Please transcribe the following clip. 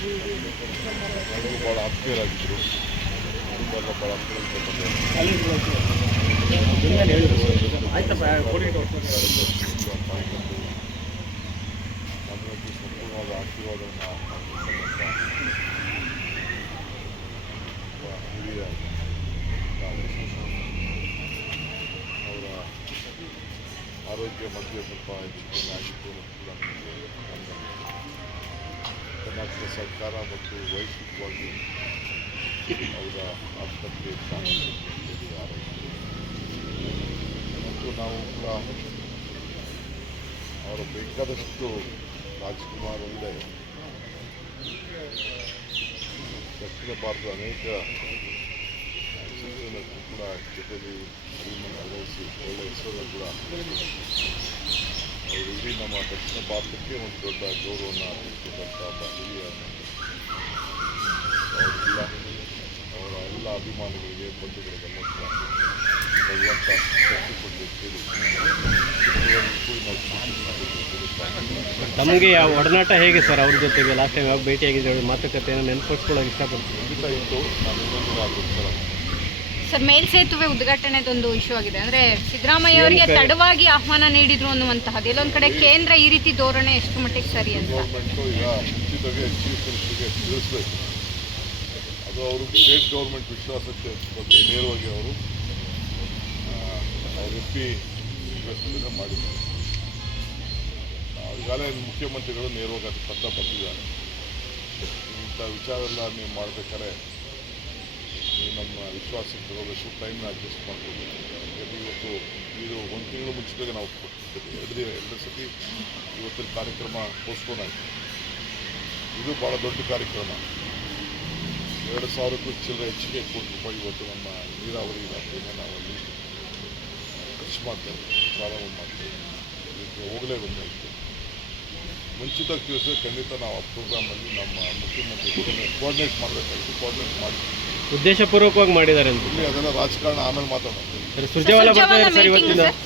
ನನಗೂ ಭಾಳ ಆತ್ಮೀಯರಾಗಿದ್ದರು ಕುಟುಂಬ ಭಾಳ ಹತ್ತಿರದಿಂದ ನಮಗೆ ಸಂಪೂರ್ಣವಾದ ಆಶೀರ್ವಾದವನ್ನು ಹಿರಿಯ ಅವರ ಆರೋಗ್ಯ ಮಧ್ಯೆ ಸ್ವಲ್ಪ ಆಗಿತ್ತು ಕರ್ನಾಟಕ ಸರ್ಕಾರ ಮತ್ತು ವೈಯಕ್ತಿಕವಾಗಿ ಅವರ ಆಸ್ಪತ್ರೆ ಮತ್ತು ನಾವು ಕೂಡ ಅವರು ಬೇಕಾದಷ್ಟು ರಾಜ್ಕುಮಾರ್ ಅಲ್ಲದೆ ದಕ್ಷಿಣ ಭಾರತದ ಅನೇಕ ಕೂಡ ಜೊತೆಲಿ ಅಭಿಮಾನ ಅಳವಡಿಸಿ ಒಳ್ಳೆಯ ಹೆಸರನ್ನು ಕೂಡ ಅವರು ಇಡೀ ನಮ್ಮ ದಕ್ಷಿಣ ಭಾರತಕ್ಕೆ ಒಂದು ದೊಡ್ಡ ಗೌರವವನ್ನು ಒಬ್ಬ ಹಿರಿಯ ಅವರ ಎಲ್ಲ ಅಭಿಮಾನಿಗಳಿಗೆ ಬಂಧುಗಳಿಗೆಲ್ಲ ನಮಗೆ ತಮಗೆ ಯಾವ ಒಡನಾಟ ಹೇಗೆ ಸರ್ ಅವ್ರ ಜೊತೆಗೆ? ಲಾಸ್ಟ್ ಟೈಮ್ ಯಾವಾಗ ಭೇಟಿಯಾಗಿದ್ದರು ಮಾತುಕತೆಯನ್ನು ನೆನಪಿಸ್ಕೊಳ್ಳೋಕೆ ಇಷ್ಟಪಡ್ತೀನಿ ಖಂಡಿತ ಇತ್ತು. ನಾನು ಇನ್ನೊಂದು ಸರ್ ಮೇಲ್ಸೇತುವೆ ಉದ್ಘಾಟನೆದೊಂದು ಇಶ್ಯೂ ಆಗಿದೆ. ಅಂದ್ರೆ ಸಿದ್ದರಾಮಯ್ಯ ಅವರಿಗೆ ತಡವಾಗಿ ಆಹ್ವಾನ ನೀಡಿದ್ರು ಅನ್ನುವಂತಹದ್ದು. ಎಲ್ಲೊಂದ್ ಕಡೆ ಕೇಂದ್ರ ಈ ರೀತಿ ಧೋರಣೆ ಎಷ್ಟು ಮಟ್ಟಿಗೆ ಸರಿ ಅಂತ. ಅದು ಅವರು ಸ್ಟೇಟ್ ಗೌರ್ಮೆಂಟ್ ವಿಶ್ವಾಸಕ್ಕೆ ಬಗ್ಗೆ ನೇರವಾಗಿ ಅವರು ಅವ್ರ ಎಂ ಪಿ ಇನ್ವೆಸ್ಟ್ಮೆಂಟ್ ಮಾಡಿದ್ದಾರೆ ಈಗಾಗಲೇ ಮುಖ್ಯಮಂತ್ರಿಗಳು ನೇರವಾಗಿ ಅದಕ್ಕೆ ಪತ್ರ ಬರ್ತಿದ್ದಾರೆ ಇಂಥ ವಿಚಾರ ಎಲ್ಲ ನೀವು ಮಾಡಬೇಕಾದ್ರೆ ನಮ್ಮ ವಿಶ್ವಾಸಕ್ಕೆ ತಗೋಬೇಕು ಟೈಮ್ನ ಅಡ್ಜಸ್ಟ್ ಮಾಡ್ಬೋದು. ಇವತ್ತು ಇದು ಒಂದು ತಿಂಗಳು ಮುಂಚಿತವಾಗಿ ನಾವು. ಎರಡು ದಿನ ಎರಡು ಸತಿ ಇವತ್ತಿನ ಕಾರ್ಯಕ್ರಮ ಪೋಸ್ಟ್ಪೋನ್ ಆಯಿತು. ಇದು ಭಾಳ ದೊಡ್ಡ ಕಾರ್ಯಕ್ರಮ. ಎರಡು ಸಾವಿರಕ್ಕೂ ಚಿಲ್ಲರೆ ಹೆಚ್ಚಿಗೆ ಕೋಟಿ ರೂಪಾಯಿ ಇವತ್ತು ನಮ್ಮ ನೀರಾವರಿ ಇಲಾಖೆಯನ್ನು ನಾವಲ್ಲಿ ಖರ್ಚು ಮಾಡ್ತೇವೆ, ಪ್ರಾರಂಭ ಮಾಡ್ತೇವೆ. ಇದಕ್ಕೆ ಹೋಗಲೇಬೇಕಂತ ಮುಂಚಿತ ತಿಳಿಸಿದ್ರೆ ಖಂಡಿತ ನಾವು ಆ ಪ್ರೋಗ್ರಾಮಲ್ಲಿ ನಮ್ಮ ಮುಖ್ಯಮಂತ್ರಿ ಕೋಆರ್ಡಿನೇಟ್ ಮಾಡಬೇಕಾಗಿತ್ತು ಕೋಆರ್ಡಿನೇಟ್ ಮಾಡಿ. ಉದ್ದೇಶಪೂರ್ವಕವಾಗಿ ಮಾಡಿದ್ದಾರೆ ಅಂತ. ಇಲ್ಲಿ ಅದೆಲ್ಲ ರಾಜಕಾರಣ ಆಮೇಲೆ ಮಾತಾಡೋಣ ಸರ್ ಸುರ್ಜೇವಾಲ ಬರ್ತಾ ಇದ್ದಾರೆ ಸರ್ ಇವತ್ತಿಂದ ಇವತ್ತಿಂದ ಸರ್.